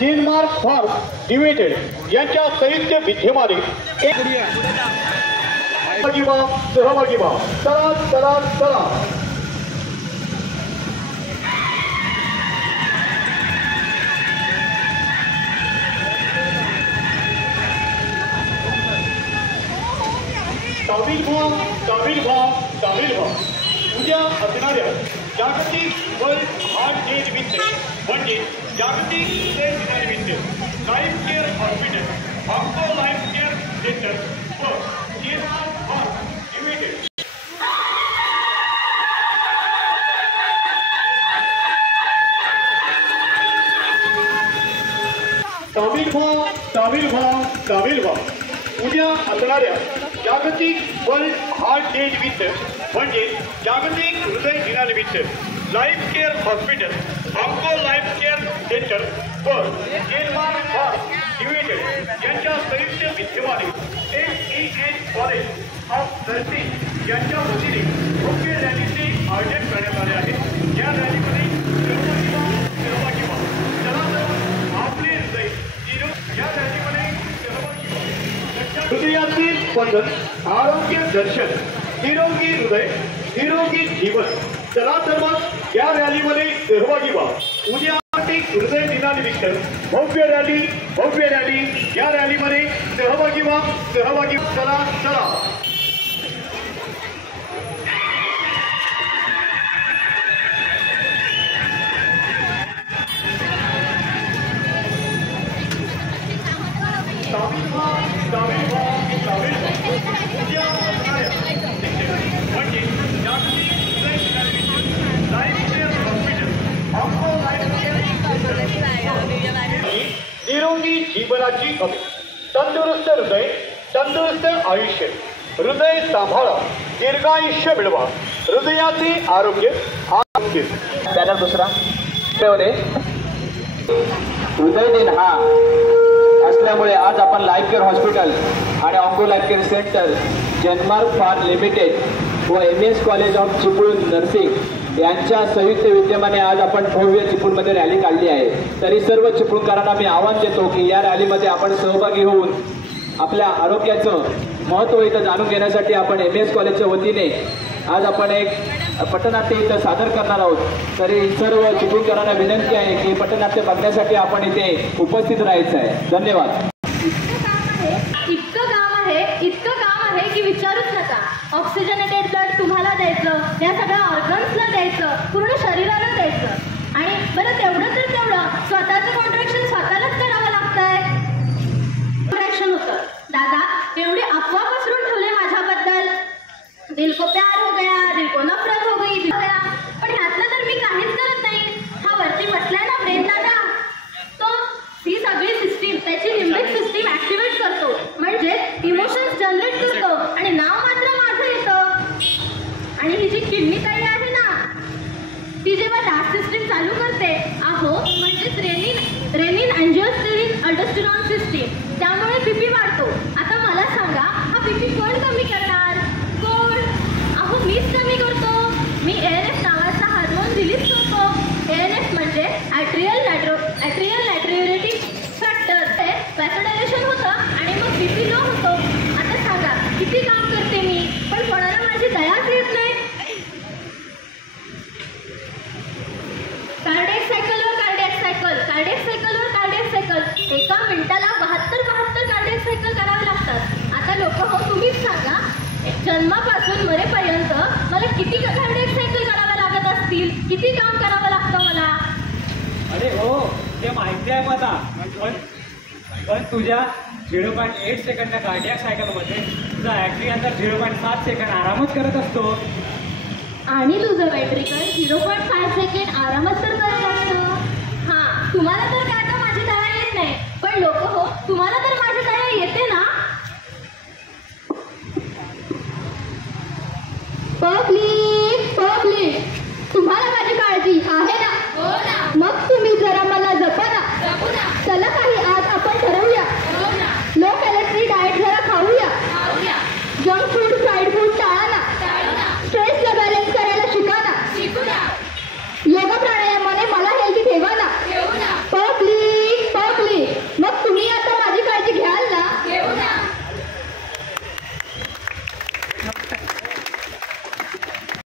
जेनमार्क pharm limited यांच्या संयुक्त विद्यमाने सहभागी व्हा। चला चला चला। सामील व्हा। उद्या असणाऱ्या जागतिक वर्ल्ड हार्ट डे निमित्त म्हणजे जागतिक हृदय दिनानिमित्त life care hospital onco life care centre व जेनमार्क फार्म लिमिटेड सामील व्हा। उद्या असणाऱ्या जागतिक वर्ल्ड हार्ट डे निमित्त म्हणजे जागतिक हृदय दिनानिमित्त life care hospital onco life care centre व जेनमार्क फार्म लिमिटेड यांच्या संयुक्त विद्यमाने SEN कॉलेज ऑफ नर्सिंग यांच्या वतीने भव्य रॅलीचे आयोजन करण्यात आले आहे। या रॅलीमध्ये सहभागी व्हा। चला तर आपले हृदय या रॅलीमध्ये हृदयातील स्पंदन, आरोग्य दर्शन, निरोगी हृदय, निरोगी जीवन। चला तर मग या रॅलीमध्ये सहभागी व्हा। उद्या हृदय दिनानिमित्त भव्य रॅली या रॅलीमध्ये सहभागी व्हा। चला चला। निरोगी जीवनाची हमी, तंदुरुस्त हृदय, तंदुरुस्त आयुष्य। हृदय सांभाळा, दीर्घायुष्य मिळवा। हृदयाचे आरोग्य। पॅनल दुसरा हृदय दिन हा असल्यामुळे आज आपण लाईफ केअर हॉस्पिटल आणि onco life care centre, Genmark pharm limited व MS college of Chiplun nursing यांच्या संयुक्त विद्यमाने आज आपण भव्य चिपळूणमध्ये रॅली काढली आहे। तरी सर्व चिपळूणकरांना मी आवाहन देतो की या रॅलीमध्ये आपण सहभागी होऊन आपल्या आरोग्याचं महत्त्व इथं जाणून घेण्यासाठी आपण MS कॉलेजच्या वतीने आज आपण एक पटनाट्य इथं सादर करणार आहोत। तरी सर्व चिपळूणकरांना विनंती आहे की पटनाट्य बघण्यासाठी आपण इथे उपस्थित राहायचं आहे। धन्यवाद। इतकं काम आहे की विचारूच नका। ऑक्सिजनेटेड ब्लड तुम्हाला द्यायचं, या सगळ्या ऑर्गन्सला द्यायचं, पूर्ण शरीराला द्यायचं आणि बरं तेवढं स्वतःचं कॉन्ट्रॅक्शन स्वतःलाच करावं लागतंय। कॉन्ट्रॅक्शन होतं दादा, एवढी अफवा पसरून ठेवले माझ्याबद्दल, दिल को प्यार हो गया, दिल को नफरत हो गई, पण ह्यातलं तर मी काहीच करत नाही। हा वरती बसलाय ना ब्रेन दादा, तो ही सगळी सिस्टीम, त्याची लिम्बिक सिस्टीम ऍक्टिव्हेट करतो, म्हणजे इमोशन्स जनरेट करतो आणि नाव मात्र माझं येतं। आणि ही जी किडनी ताई आहे ना, ती जेव्हा डास सिस्टीम चालू करते म्हणजेच रेनिन अँजिओस्टेरिन अल्डोस्टेरॉन सिस्टीम, त्यामुळे बीपी वाढतो। आता मला सांगा, हा बीपी कोण कमी करणार? कोण? मीच कमी करतो। मी ANF नावाचा हार्मोन रिलीज करतो। ANF म्हणजे ॲट्रियल नायट्रियुरेटिक फॅक्टर, ते वॅसोडायलेशन होतं आणि मग बीपी लो होतो। आता सांगा किती काम करते मी, पण कोणाला माझी दयाच येत नाही। कार्डियक सायकल एका मिनिटाला 72 कार्डियक सायकल करावे लागतात। आता लोक तुम्हीच सांगा, जन्मापासून मरेपर्यंत मला किती कार्डियक सायकल कराव्या लागत असतील? किती काम करावं लागतं मला? अरे हो, ते माहिती आहे मला, पण तुझ्या 0.8 सेकंडच्या कार्डियक सायकलमध्ये तुझा ॲक्टिव्ह अंतर 0.7 सेकंड आरामच करत असतो आणि तुझं बॅटरीकल 0.5 सेकंड आरामच तर करत असतं। हां, तुम्हाला तर काय आता माझी दया येत नाही, पण लोक तुम्हाला